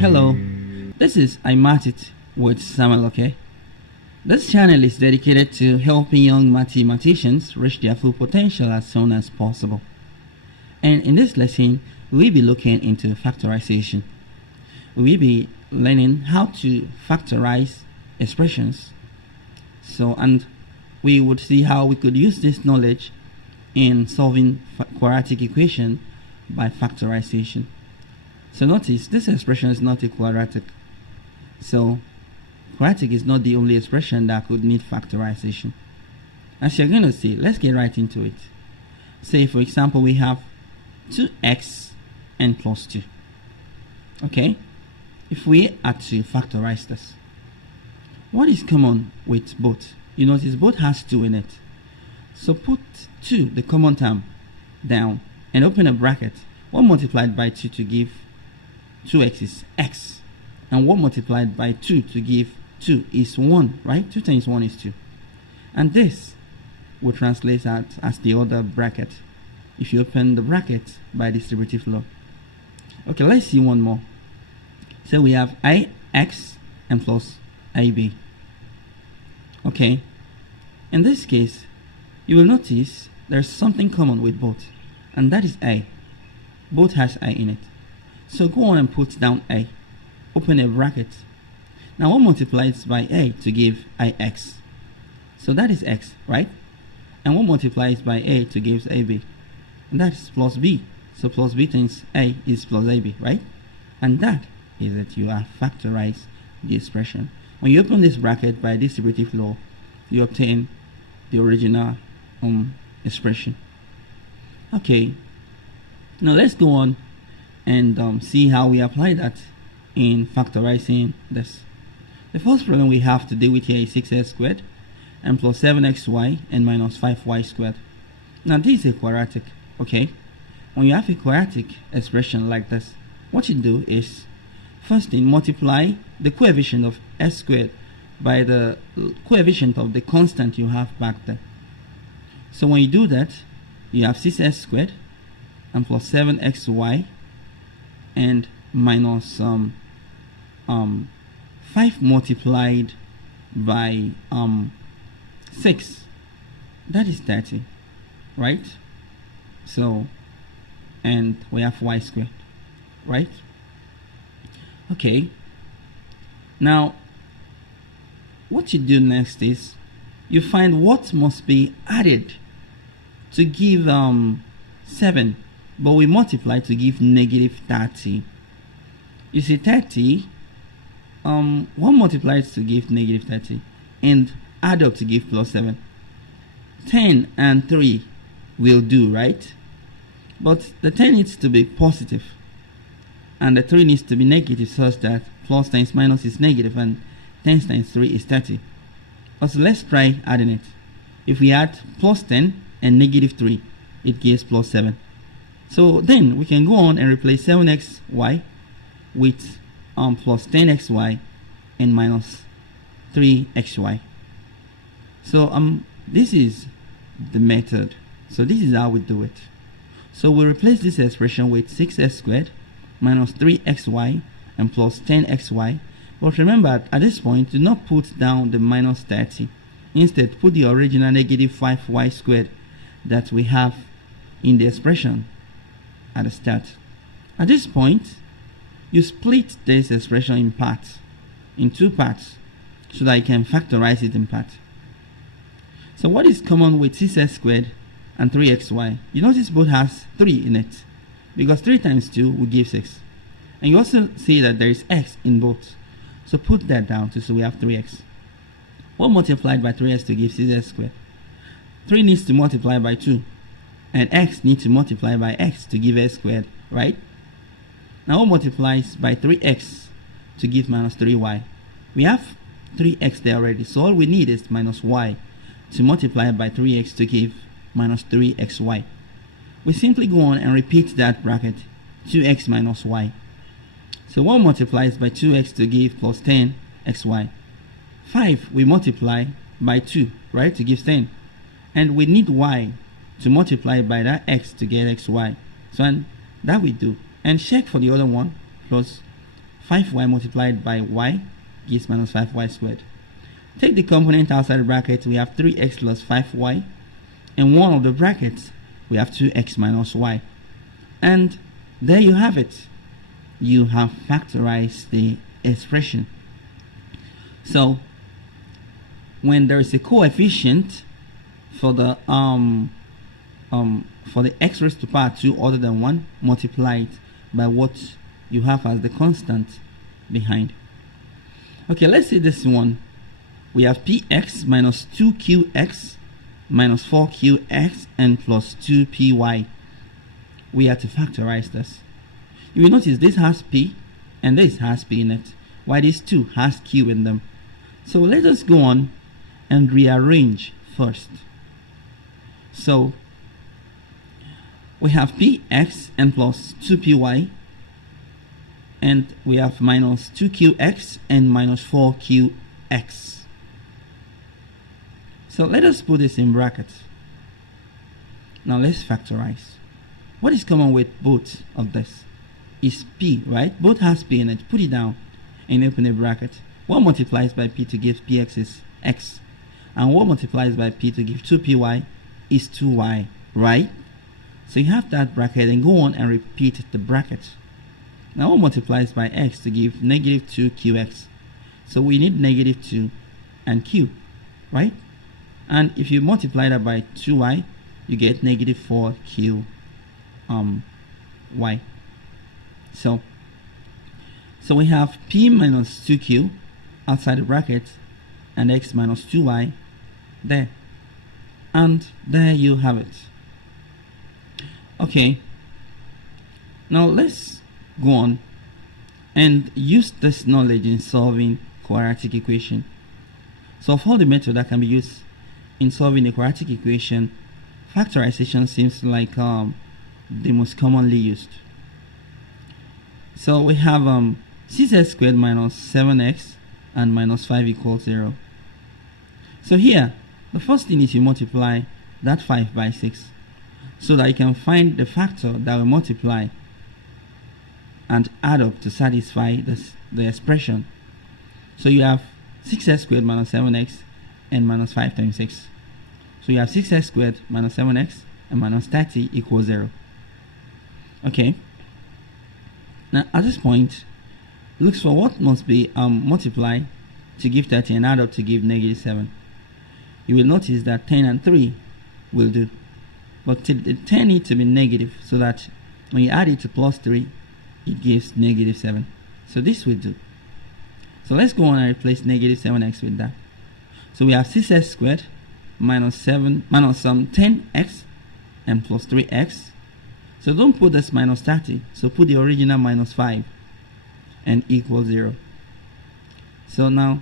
Hello, this is iMathit with Samuel Oke. This channel is dedicated to helping young mathematicians reach their full potential as soon as possible. And in this lesson, we'll be looking into factorization. We'll be learning how to factorize expressions. And we would see how we could use this knowledge in solving quadratic equation by factorization. So notice this expression is not a quadratic. So quadratic is not the only expression that could need factorization. As you're going to see, let's get right into it. Say for example we have 2x and plus 2. Okay, if we are to factorize this, what is common with both? You notice both has 2 in it. So put 2, the common term, down and open a bracket. 1 multiplied by 2 to give 2x is x, and 1 multiplied by 2 to give 2 is 1, right? 2 times 1 is 2. And this will translate out as the other bracket if you open the bracket by distributive law. Okay, let's see one more. So we have ix and plus ab. Okay, in this case you will notice there's something common with both, and that is a. Both has a in it. So go on and put down a, open a bracket. Now 1 multiplies by a to give ix, so that is x, right? And 1 multiplies by a to give ab, and that is plus b. So plus b times a is plus ab, right? And that is that you have factorized the expression. When you open this bracket by distributive law, you obtain the original expression. Okay, now let's go on and see how we apply that in factorizing this. The first problem we have to deal with here is 6x squared and plus 7xy and minus 5y squared. Now this is a quadratic. Okay, when you have a quadratic expression like this, what you do is first thing, multiply the coefficient of s squared by the coefficient of the constant you have back there. So when you do that, you have 6s squared and plus 7xy and minus 5 multiplied by 6, that is 30, right? So, and we have y squared, right? Okay, now what you do next is you find what must be added to give 7, but we multiply to give negative 30. You see 30, 1 multiplies to give negative 30 and add up to give plus 7. 10 and 3 will do, right? But the 10 needs to be positive and the 3 needs to be negative, such that plus times minus is negative and 10 times 3 is 30. Also, let's try adding it. If we add plus 10 and negative 3, it gives plus 7. So then we can go on and replace 7xy with plus 10xy and minus 3xy. So this is the method. So this is how we do it. So we replace this expression with 6s squared minus 3xy and plus 10xy. But remember, at this point, do not put down the minus 30. Instead, put the original negative 5y squared that we have in the expression at the start. At this point, you split this expression in parts, in 2 parts, so that you can factorize it in parts. So what is common with 6s squared and 3xy? You notice both has 3 in it, because 3 times 2 will give 6. And you also see that there is x in both. So put that down too, so we have 3x. 1 multiplied by 3x to give 6s squared. 3 needs to multiply by 2, and x needs to multiply by x to give s squared, right? Now 1 multiplies by 3x to give minus 3y. We have 3x there already, so all we need is minus y to multiply by 3x to give minus 3xy. We simply go on and repeat that bracket, 2x minus y. So 1 multiplies by 2x to give plus 10xy. 5 we multiply by 2, right, to give 10. And we need y to multiply by that x to get xy. So and that we do. And check for the other one. Plus 5y multiplied by y gives minus 5y squared. Take the component outside the bracket. We have 3x plus 5y. And one of the brackets, we have 2x minus y. And there you have it. You have factorized the expression. So when there is a coefficient for the x raised to power 2 other than 1, multiply it by what you have as the constant behind. Okay, let's see this one. We have px minus 2qx minus 4qx and plus 2py. We have to factorize this. You will notice this has p and this has p in it, while this 2 has q in them. So let us go on and rearrange first. So we have px and plus 2py, and we have minus 2qx and minus 4qx. So let us put this in brackets. Now let's factorize. What is common with both of this is p, right? Both has p in it. Put it down and open a bracket. What multiplies by p to give px is x, and what multiplies by p to give 2py is 2y, right? So you have that bracket and go on and repeat the bracket. Now what multiplies by x to give negative 2qx? So we need negative 2 and q, right? And if you multiply that by 2y, you get negative 4q y. So we have p minus 2q outside the bracket and x minus 2y there. And there you have it. Okay, now let's go on and use this knowledge in solving quadratic equation. So of all the methods that can be used in solving a quadratic equation, factorization seems like the most commonly used. So we have 6x squared minus 7x and minus 5 equals 0. So here, the first thing is you multiply that 5 by 6 so that you can find the factor that will multiply and add up to satisfy the expression. So you have 6x squared minus 7x and minus 5 times 6. So you have 6x squared minus 7x and minus 30 equals 0. Okay. Now at this point, look for what must be multiplied to give 30 and add up to give negative 7. You will notice that 10 and 3 will do. But the 10 needs to be negative so that when you add it to plus 3, it gives negative 7. So this will do. So let's go on and replace negative 7x with that. So we have 6x squared minus 10x and plus 3x. So don't put this minus 30. So put the original minus 5 and equal 0. So now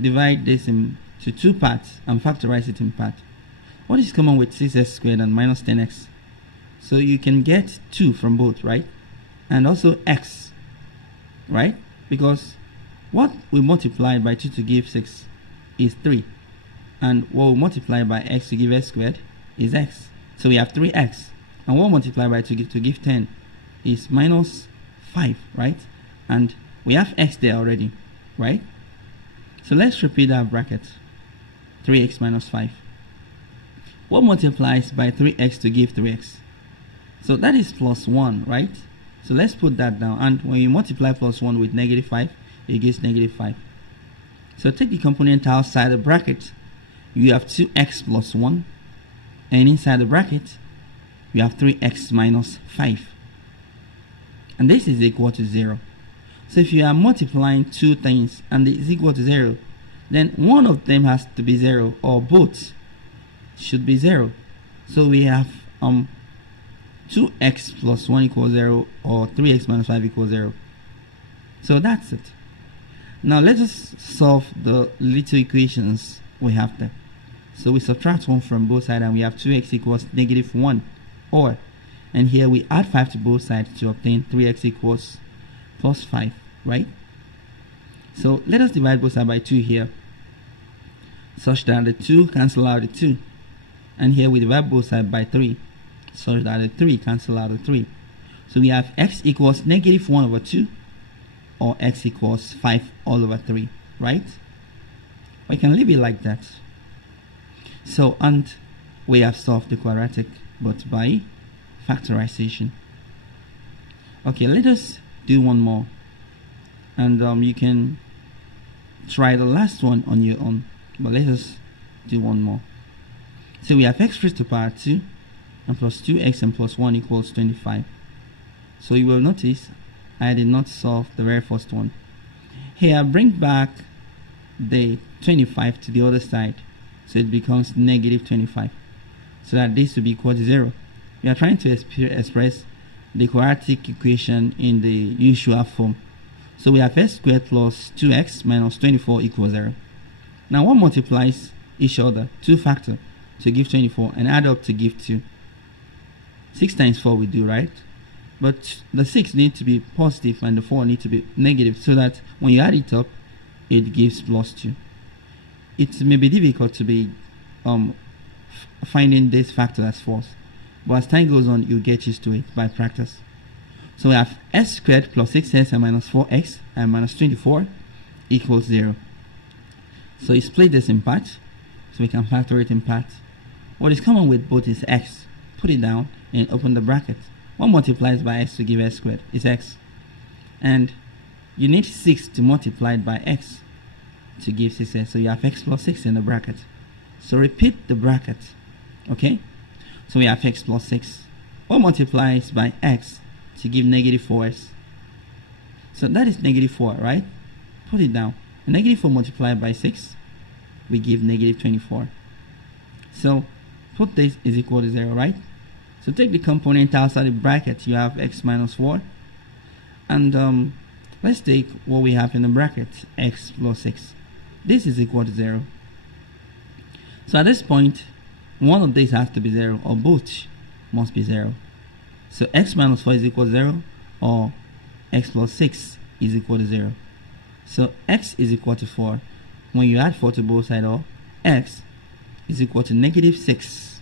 divide this into two parts and factorize it in part. What is common with 6x squared and minus 10x? So you can get 2 from both, right? And also x, right? Because what we multiply by 2 to give 6 is 3. And what we multiply by x to give x squared is x. So we have 3x. And what multiply by 2 to give 10 is minus 5, right? And we have x there already, right? So let's repeat that bracket. 3x minus 5. What multiplies by 3x to give 3x? So that is plus 1, right? So let's put that down. And when you multiply plus 1 with negative 5, it gives negative 5. So take the component outside the bracket. You have 2x plus 1. And inside the bracket, you have 3x minus 5. And this is equal to 0. So if you are multiplying two things and it is equal to 0, then one of them has to be 0, or both should be 0. So we have 2x plus 1 equals 0, or 3x minus 5 equals 0. So that's it. Now let us solve the little equations we have there. So we subtract 1 from both sides and we have 2x equals negative 1, or, and here we add 5 to both sides to obtain 3x equals plus 5, right? So let us divide both sides by 2 here, such that the 2 cancel out the 2. And here we divide both sides by 3, such that the 3 cancel out the 3. So we have x equals negative 1 over 2 or x equals 5 all over 3, right? We can leave it like that. So, and we have solved the quadratic, but by factorization. Okay, let us do one more, and you can try the last one on your own, but let us do one more. So we have x raised to the power 2 and plus 2x and plus 1 equals 25. So you will notice I did not solve the very first one. Here I bring back the 25 to the other side, so it becomes negative 25, so that this will be equal to 0. We are trying to express the quadratic equation in the usual form. So we have x squared plus 2x minus 24 equals 0. Now one multiplies each other, 2 factor to give 24 and add up to give 2. 6 times 4 we do, right? But the 6 need to be positive and the 4 need to be negative, so that when you add it up, it gives plus 2. It may be difficult to be finding this factor as false, but as time goes on, you'll get used to it by practice. So we have x squared plus 6x and minus 4x and minus 24 equals 0. So you split this in parts, so we can factor it in parts. What is common with both is x. Put it down and open the bracket. 1 multiplies by x to give x squared is x. And you need 6 to multiply it by x to give 6x. So you have x plus 6 in the bracket. So repeat the bracket. Okay? So we have x plus 6. 1 multiplies by x to give negative 4x. So that is negative 4, right? Put it down. And negative 4 multiplied by 6, we give negative 24. So put this is equal to 0, right? So take the component outside the bracket. You have x minus 4. And let's take what we have in the bracket, x plus 6. This is equal to 0. So at this point, one of these has to be 0, or both must be 0. So x minus 4 is equal to 0, or x plus 6 is equal to 0. So x is equal to 4. When you add 4 to both sides, or x is equal to negative 6.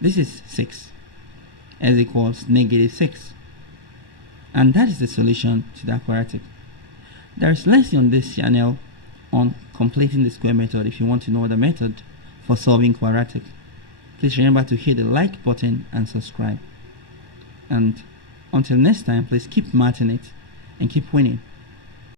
This is 6. X equals negative 6. And that is the solution to that quadratic. There is lesson on this channel on completing the square method. If you want to know the method for solving quadratic, please remember to hit the like button and subscribe. And until next time, please keep mathing it and keep winning.